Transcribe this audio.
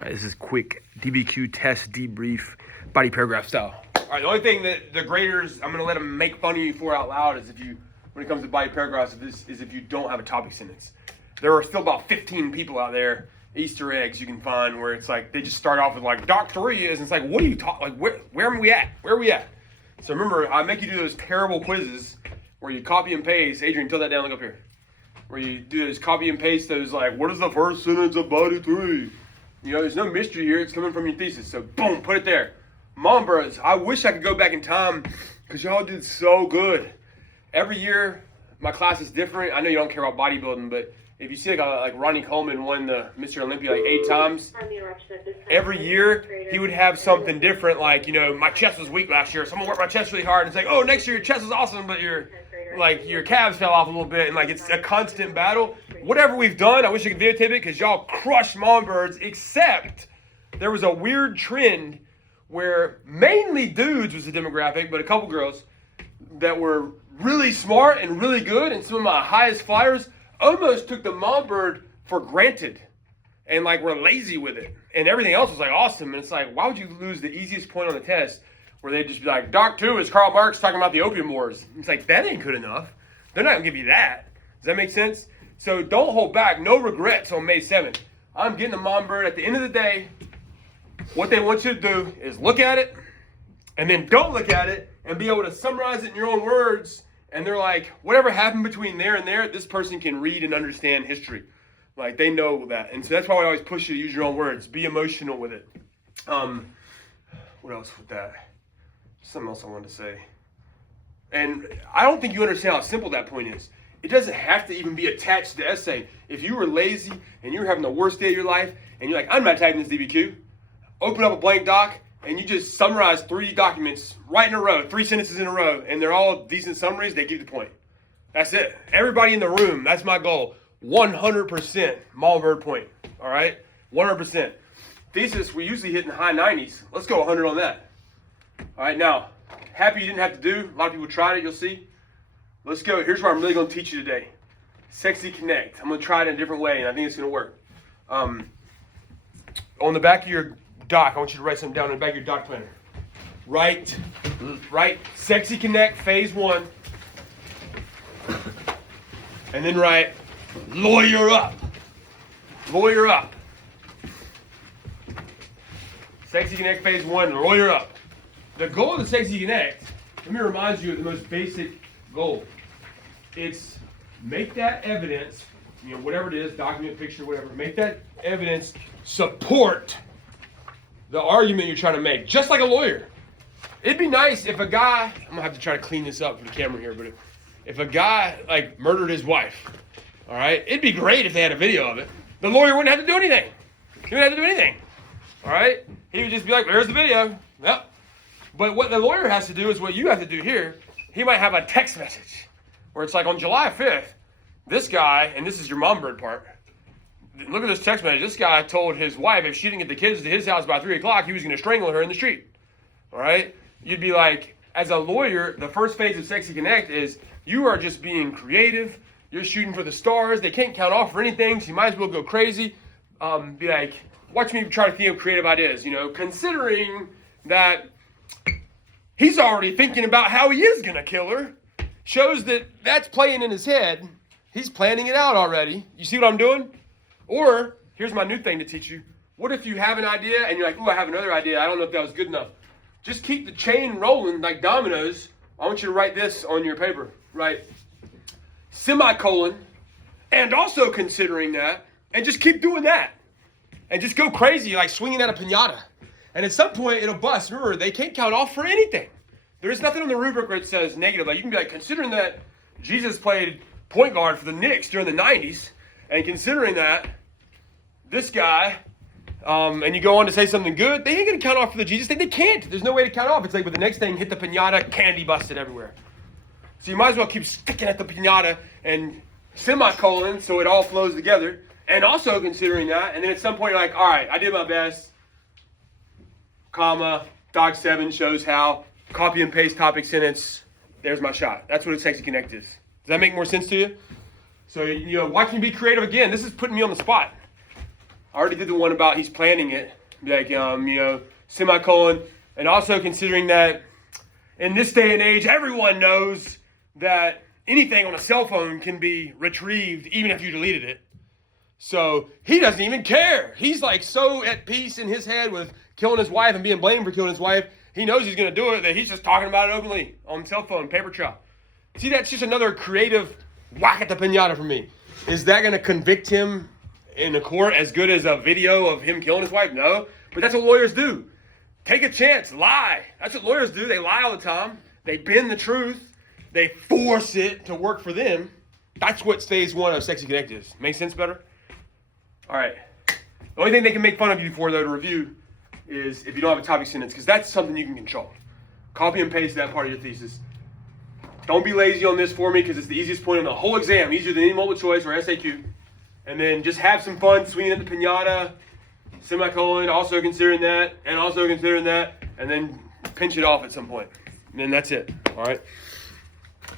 All right, this is quick DBQ test debrief, body paragraph style. All right, the only thing that the graders, I'm gonna let them make fun of you for out loud is when it comes to body paragraphs, is if you don't have a topic sentence. There are still about 15 people out there, Easter eggs you can find, where it's like they just start off with like Doc 3 is, and it's like, what are you talking? Like where are we at? Where are we at? So remember, I make you do those terrible quizzes where you copy and paste. Adrian, tilt that down, look up here. Where you do those copy and paste those like, what is the first sentence of body 3? You know, there's no mystery here. It's coming from your thesis. So boom, put it there. Mom bros, I wish I could go back in time because y'all did so good. Every year, my class is different. I know you don't care about bodybuilding, but if you see like Ronnie Coleman won the Mr. Olympia like 8 times, every year he would have something different. Like, you know, my chest was weak last year, so I'm gonna work my chest really hard. And it's like, oh, next year your chest is awesome, but your calves fell off a little bit, and like it's a constant battle. Whatever we've done, I wish I could videotape it because y'all crushed mom birds, except there was a weird trend where mainly dudes was the demographic, but a couple girls that were really smart and really good, and some of my highest flyers almost took the mom bird for granted and like were lazy with it. And everything else was like awesome. And it's like, why would you lose the easiest point on the test where they'd just be like, Doc 2 is Karl Marx talking about the opium wars. It's like, that ain't good enough. They're not gonna give you that. Does that make sense? So don't hold back. No regrets on May 7th. I'm getting the mom bird. At the end of the day, what they want you to do is look at it and then don't look at it and be able to summarize it in your own words. And they're like, whatever happened between there and there, this person can read and understand history. Like, they know that. And so that's why we always push you to use your own words. Be emotional with it. What else with that? Something else I wanted to say. And I don't think you understand how simple that point is. It doesn't have to even be attached to the essay. If you were lazy and you were having the worst day of your life and you're like, I'm not typing this DBQ, open up a blank doc and you just summarize 3 documents right in a row, 3 sentences in a row, and they're all decent summaries, they give you the point. That's it. Everybody in the room, that's my goal. 100% Malvern point, all right? 100%. Thesis, we usually hit in the high 90s. Let's go 100 on that. All right, now, happy you didn't have to do. A lot of people tried it, you'll see. Let's go. Here's what I'm really going to teach you today. Sexy Connect. I'm going to try it in a different way, and I think it's going to work. On the back of your doc, I want you to write something down on the back of your doc planner. Write Sexy Connect Phase 1. And then write Lawyer Up. Lawyer Up. Sexy Connect Phase 1, Lawyer Up. The goal of the Sexy Connect, let me remind you of the most basic goal. It's make that evidence, you know, whatever it is, document, picture, whatever, make that evidence support the argument you're trying to make, just like a lawyer. It'd be nice if a guy, I'm gonna have to try to clean this up for the camera here, but if a guy like murdered his wife, all right, it'd be great if they had a video of it. The lawyer wouldn't have to do anything. He wouldn't have to do anything, all right? He would just be like, there's the video. Yep. But what the lawyer has to do is what you have to do here. He might have a text message where it's like, on July 5th, this guy, and this is your mom bird part, look at this text message. This guy told his wife if she didn't get the kids to his house by 3 o'clock, he was going to strangle her in the street. All right? You'd be like, as a lawyer, the first phase of Sexy Connect is you are just being creative. You're shooting for the stars. They can't count off for anything, so you might as well go crazy. Be like, watch me try to think of creative ideas, you know, considering that he's already thinking about how he is going to kill her. Shows that that's playing in his head. He's planning it out already. You see what I'm doing? Or, here's my new thing to teach you. What if you have an idea and you're like, ooh, I have another idea. I don't know if that was good enough. Just keep the chain rolling like dominoes. I want you to write this on your paper. Write semicolon, and also considering that, and just keep doing that. And just go crazy like swinging at a piñata. And at some point, it'll bust. Remember, they can't count off for anything. There's nothing on the rubric where it says negative. Like, you can be like, considering that Jesus played point guard for the Knicks during the 90s, and considering that this guy, and you go on to say something good, they ain't going to count off for the Jesus thing. They can't. There's no way to count off. It's like with the next thing, hit the piñata, candy busted everywhere. So you might as well keep sticking at the piñata and semicolon so it all flows together. And also considering that, and then at some point you're like, all right, I did my best, comma, Doc 7 shows how, copy and paste topic sentence, there's my shot. That's what a Sexy Connect is. Does that make more sense to you? So, you know, watch me be creative again. This is putting me on the spot. I already did the one about he's planning it, like, semicolon, and also considering that in this day and age, everyone knows that anything on a cell phone can be retrieved even if you deleted it. So he doesn't even care. He's like so at peace in his head with killing his wife and being blamed for killing his wife. He knows he's going to do it, that he's just talking about it openly on cell phone, paper trail. See, that's just another creative whack at the pinata for me. Is that going to convict him in the court as good as a video of him killing his wife? No, but that's what lawyers do. Take a chance, lie. That's what lawyers do. They lie all the time. They bend the truth. They force it to work for them. That's what stage 1 of Sexy Connect is. Make sense better? All right. The only thing they can make fun of you for, though, to review is if you don't have a topic sentence, because that's something you can control. Copy and paste that part of your thesis. Don't be lazy on this for me, because it's the easiest point in the whole exam, easier than any multiple choice or SAQ. And then just have some fun swinging at the pinata, semicolon, also considering that, and then pinch it off at some point. And then that's it. All right.